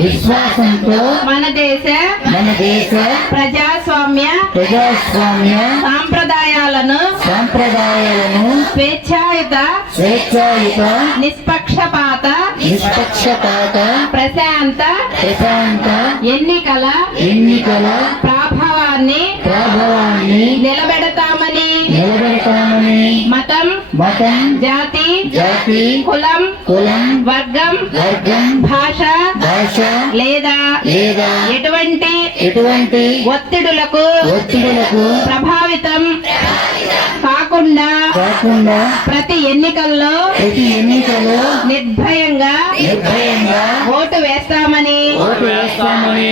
విశ్వాసంతో మన దేశ ప్రజాస్వామ్య సాంప్రదాయాలను స్వేచ్ఛాయుత నిష్పక్షపాత ప్రశాంత ఎన్నికల ప్రభావాన్ని నిలబెడతామని మతం జాతి కులం వర్గం భాష లేదా ఎటువంటి ఒత్తిడులకు ప్రభావితం కాకుండా ప్రతి ఎన్నికల్లో నిర్భయంగా ఓటు వేస్తామని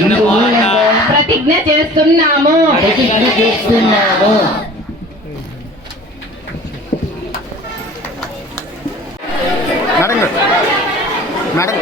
ఇందు మూలంగా ప్రతిజ్ఞ చేస్తున్నాము. మేడం